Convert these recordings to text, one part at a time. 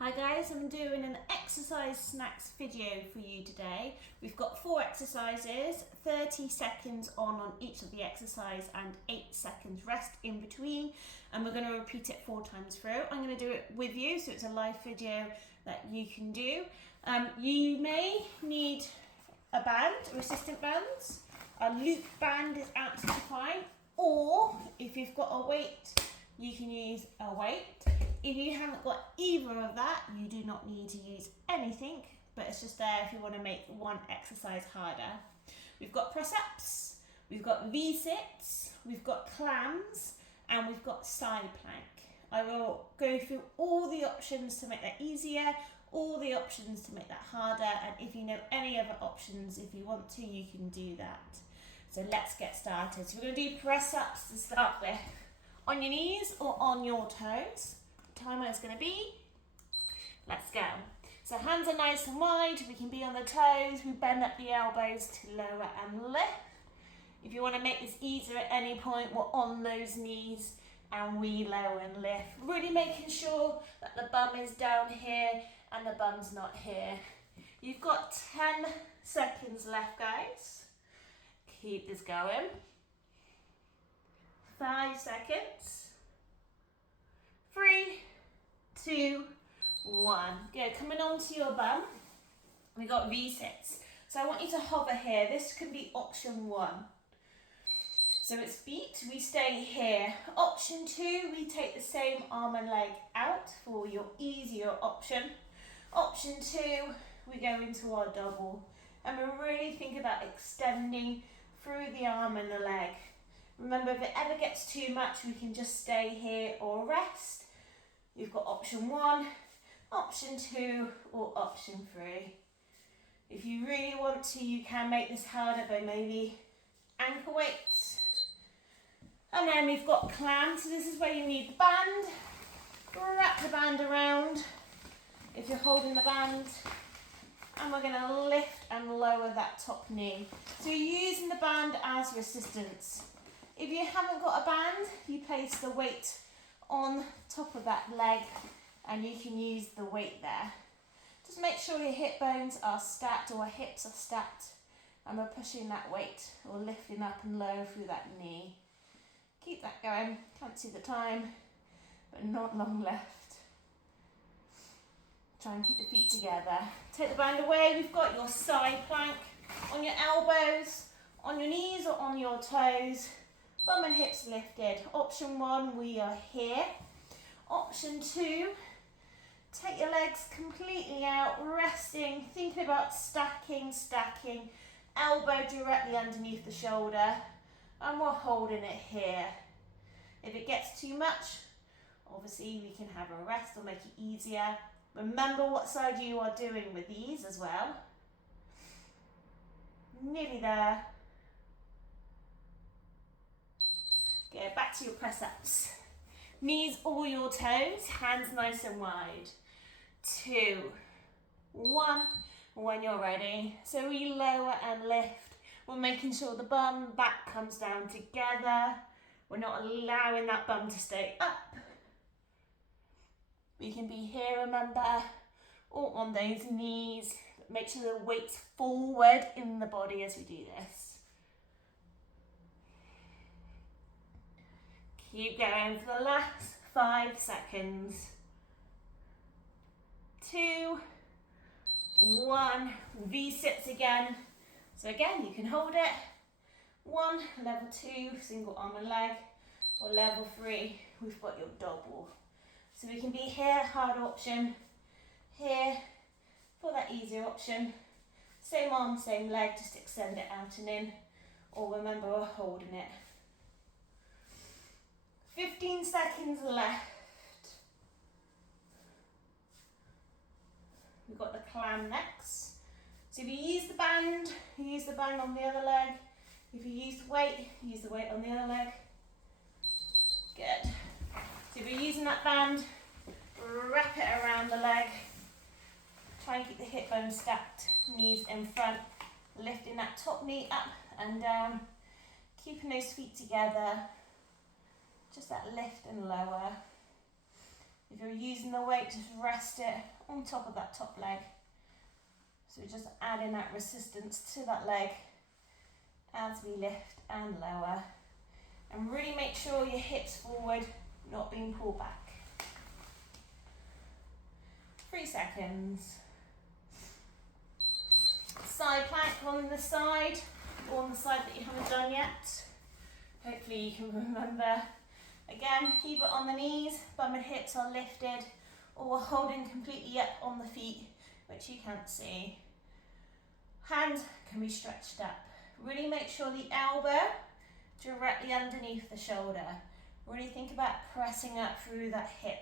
Hi guys, I'm doing an exercise snacks video for you today. We've got 4 exercises, 30 seconds on each of the exercise and 8 seconds rest in between, and we're going to repeat it 4 times through. I'm going to do it with you, so it's a live video that you can do. You may need a band, resistant bands. A loop band is absolutely fine, or if you've got a weight, you can use a weight. If you haven't got either of that, you do not need to use anything, but it's just there if you want to make one exercise harder. We've got press-ups, we've got V-sits, we've got clams, and we've got side plank. I will go through all the options to make that easier, all the options to make that harder, and if you know any other options, if you want to, you can do that. So let's get started. So we're going to do press-ups to start with. On your knees or on your toes. Timer is going to be, let's go. So hands are nice and wide, we can be on the toes, we bend up the elbows to lower and lift. If you want to make this easier at any point, we're on those knees and we lower and lift. Really making sure that the bum is down here and the bum's not here. You've got 10 seconds left, guys. Keep this going. 5 seconds. 3, 2, 1. Good. Coming onto your bum, we got V-sits. So I want you to hover here. This can be option 1. So it's feet, we stay here. Option 2, we take the same arm and leg out for your easier option. Option 2, we go into our double. And we really think about extending through the arm and the leg. Remember, if it ever gets too much, we can just stay here or rest. You've got option 1, option 2, or option 3. If you really want to, you can make this harder by maybe ankle weights. And then we've got clam, so this is where you need the band. Wrap the band around if you're holding the band. And we're going to lift and lower that top knee. So you're using the band as resistance. If you haven't got a band, you place the weight on top of that leg and you can use the weight there. Just make sure your hip bones are stacked or hips are stacked and we're pushing that weight or lifting up and low through that knee. Keep that going. Can't see the time, but not long left. Try and keep the feet together. Take the band away. We've got your side plank on your elbows, on your knees or on your toes. Bum and hips lifted. Option 1, we are here. Option 2, take your legs completely out, resting, thinking about stacking, elbow directly underneath the shoulder, and we're holding it here. If it gets too much, obviously we can have a rest or make it easier. Remember what side you are doing with these as well. Nearly there. Go back to your press-ups. Knees or your toes, hands nice and wide. 2, 1, when you're ready. So we lower and lift. We're making sure the bum, back comes down together. We're not allowing that bum to stay up. We can be here, remember, or on those knees. Make sure the weight's forward in the body as we do this. Keep going for the last 5 seconds. 2, 1, V-sits again. So again, you can hold it. 1, level 2, single arm and leg, or level 3, we've got your double. So we can be here, hard option, here for that easier option. Same arm, same leg, just extend it out and in, or remember we're holding it. 15 seconds left. We've got the clam next. So if you use the band, you use the band on the other leg. If you use the weight, use the weight on the other leg. Good. So if you're using that band, wrap it around the leg. Try and keep the hip bones stacked, knees in front, lifting that top knee up and down, keeping those feet together. Just that lift and lower. If you're using the weight, just rest it on top of that top leg. So we're just adding that resistance to that leg as we lift and lower. And really make sure your hips forward, not being pulled back. 3 seconds. Side plank on the side, or on the side that you haven't done yet. Hopefully you can remember. Again, either on the knees, bum and hips are lifted, or we're holding completely up on the feet, which you can't see. Hands can be stretched up. Really make sure the elbow directly underneath the shoulder. Really think about pressing up through that hip.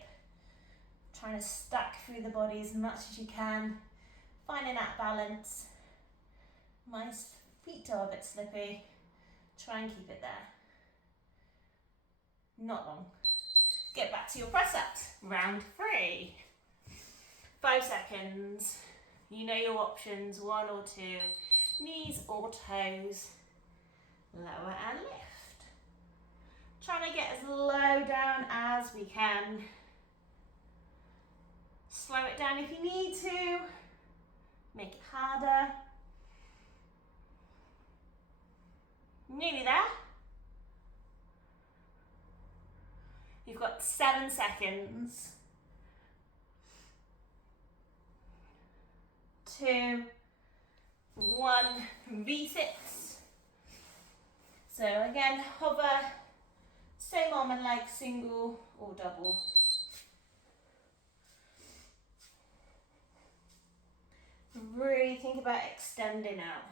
Trying to stack through the body as much as you can. Finding that balance. My feet are a bit slippy. Try and keep it there. Not long. Get back to your press ups. Round 3. 5 seconds. You know your options, 1 or 2. Knees or toes. Lower and lift. Trying to get as low down as we can. Slow it down if you need to. Make it harder. Nearly there. You've got 7 seconds. 2, 1, V6. So again, hover, same arm and leg, single or double. Really think about extending out.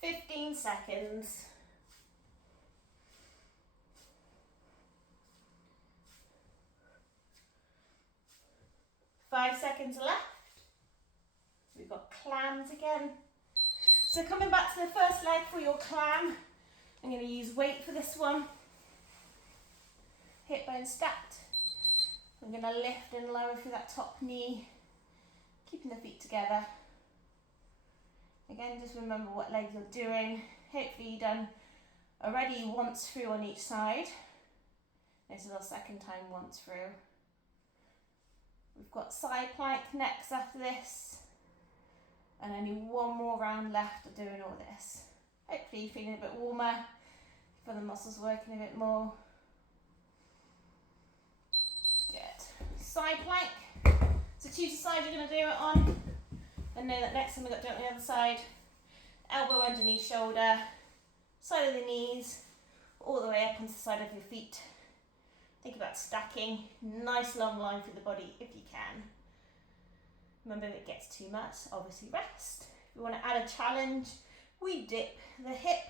"15 seconds. 5 seconds left. We've got clams again. So coming back to the first leg for your clam, I'm going to use weight for this one. Hip bone stacked. I'm going to lift and lower through that top knee, keeping the feet together. Again, just remember what leg you're doing. Hopefully you've done already once through on each side. This is our second time once through. We've got side plank next after this. And only one more round left of doing all this. Hopefully you're feeling a bit warmer, for the muscles working a bit more. Good. Side plank. So choose the side you're going to do it on. And know that next time we've got to do it on the other side. Elbow underneath shoulder, side of the knees, all the way up onto the side of your feet. Think about stacking. Nice long line through the body if you can. Remember, if it gets too much, obviously rest. If you want to add a challenge, we dip the hip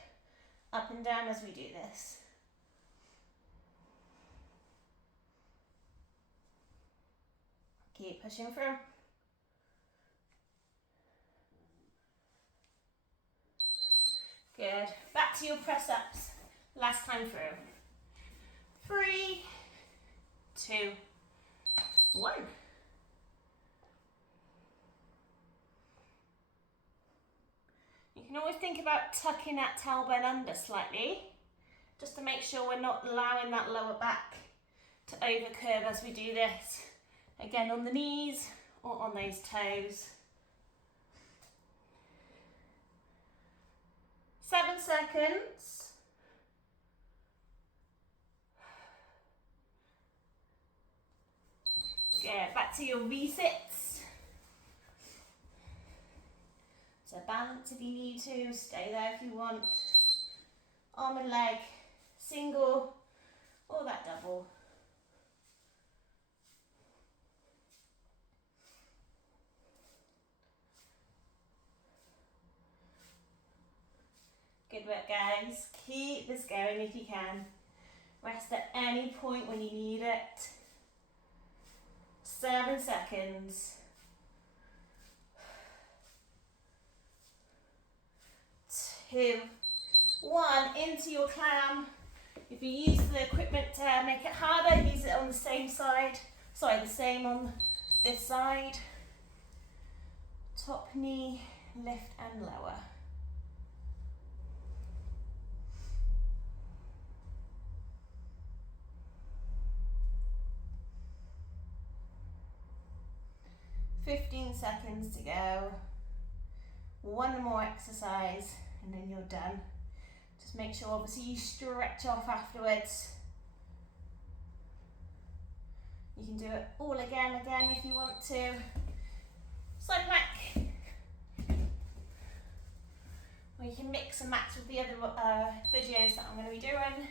up and down as we do this. Keep pushing through. Good. Back to your press ups. Last time through. 3, 2, 1. You can always think about tucking that tailbone under slightly, just to make sure we're not allowing that lower back to overcurve as we do this. Again, on the knees or on those toes. 7 seconds. Good. Back to your V6. So balance if you need to, stay there if you want. Arm and leg, single or that double. Good work, guys. Keep this going if you can. Rest at any point when you need it. 7 seconds. 2, 1, into your clam. If you use the equipment to make it harder, use it on the same side. Sorry, the same on this side. Top knee, lift and lower. 15 seconds to go. One more exercise and then you're done. Just make sure obviously you stretch off afterwards. You can do it all again if you want to. Side plank. Or you can mix and match with the other videos that I'm going to be doing.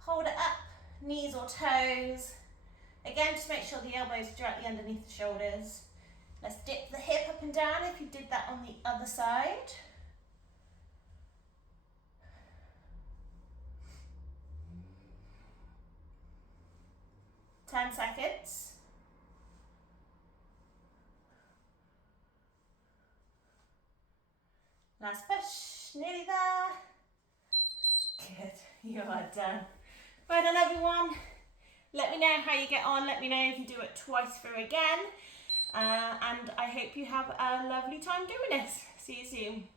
Hold it up, knees or toes. Again, just make sure the elbows are directly underneath the shoulders. Let's dip the hip up and down if you did that on the other side. Ten seconds. Last push, nearly there. Good, you are done. Well done everyone. Let me know how you get on. Let me know if you do it twice through again. And I hope you have a lovely time doing this. See you soon.